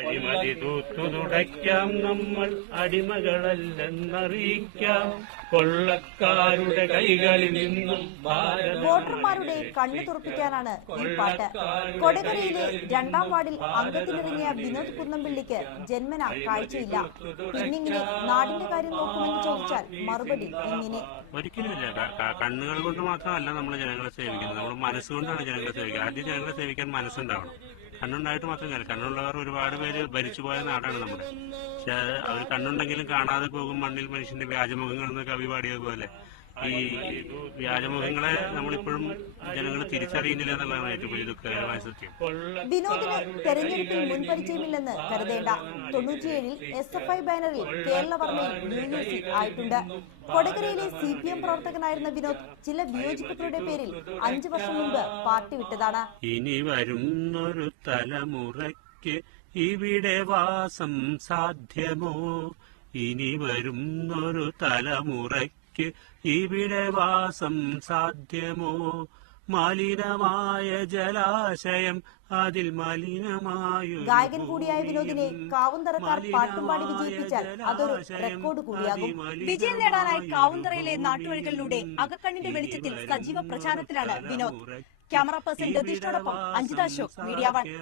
അഴിമതി തൂത്തു തുടയ്ക്കാം, നമ്മൾ അടിമകളല്ലെന്നറിയിക്കാം, കൊള്ളക്കാരുടെ കൈകളിൽ നിന്നും. വോട്ടർമാരുടെ കണ്ണു തുറപ്പിക്കാനാണ് ഈ പാട്ട്. കൊടകരയിലെ 2ാം വാർഡിൽ അംഗത്തിനിറങ്ങിയ വിനോദ് കുന്നംപിള്ളിക്ക് ജന്മന കാഴ്ചയില്ല. പിന്നിങ്ങനെ നാടിന്റെ കാര്യം നോക്കുമെന്ന് ചോദിച്ചാൽ മറുപടി ഇങ്ങനെ. ഒരിക്കലുമില്ല. കണ്ണുകൾ കൊണ്ട് മാത്രമല്ല നമ്മൾ ജനങ്ങളെ സേവിക്കുന്നത്, നമ്മൾ മനസ്സുകൊണ്ടാണ് ജനങ്ങളെ സേവിക്കുന്നത്. ആദ്യം ജനങ്ങളെ സേവിക്കാൻ മനസ്സുണ്ടാവണം. കണ്ണുണ്ടായിട്ട് മാത്രമല്ല, കണ്ണുള്ളവർ ഒരുപാട് പേര് ഭരിച്ചുപോയ നാടാണ് നമ്മുടെ. പക്ഷെ അവർ കണ്ണുണ്ടെങ്കിലും കാണാതെ പോകും മണ്ണിൽ മനുഷ്യന്റെ വ്യാജമുഖങ്ങൾ എന്ന് കവി പാടിയതുപോലെ ഈ വ്യാജമുഖങ്ങളെ നമ്മളിപ്പോഴും ജനങ്ങൾ തിരിച്ചറിയുന്നില്ല എന്നുള്ളതാണ് ഏറ്റവും വലിയ ദുഃഖകരമായ സത്യം. വിനോദിന് തെരഞ്ഞെടുപ്പിൽ മുൻപരിചയമില്ലെന്ന് കരുതേണ്ട. 97-ൽ SFI ബാനറിൽ കേരളവർമ്മയിൽ UUC ആയിട്ടുണ്ട്. കൊടകരയിലെ CPM പ്രവർത്തകനായിരുന്ന വിനോദ് ചില വിയോജിപ്പുകളുടെ പേരിൽ 5 വർഷം മുൻപ് പാർട്ടി വിട്ടതാണ്. ഇനി വരുന്നൊരു തലമുറയ്ക്ക് ഇവിടെ വാസം സാധ്യമോ? ഇനി വരുന്നൊരു തലമുറയ്ക്ക് ഇവിടെ വാസം സാധ്യമോ? മലിനമായ ജലാശയം, അതിൽ മലിനമായ. ഗായകൻ കൂടിയായ വിനോദിനെ കാവുന്തറക്കാർ പാട്ടുംപാടി വിജയിപ്പിച്ചാൽ അതൊരു റെക്കോർഡ് കൂടിയാകും. വിജയം നേടാനായി കാവുന്തറയിലെ നാട്ടുവഴികളിലൂടെ അകക്കണ്ണിന്റെ വെളിച്ചത്തിൽ സജീവ പ്രചാരത്തിലാണ് വിനോദ്. ക്യാമറ പേഴ്സൺ രതീഷിനോടൊപ്പം അഞ്ജിത അശോക്, മീഡിയ 1.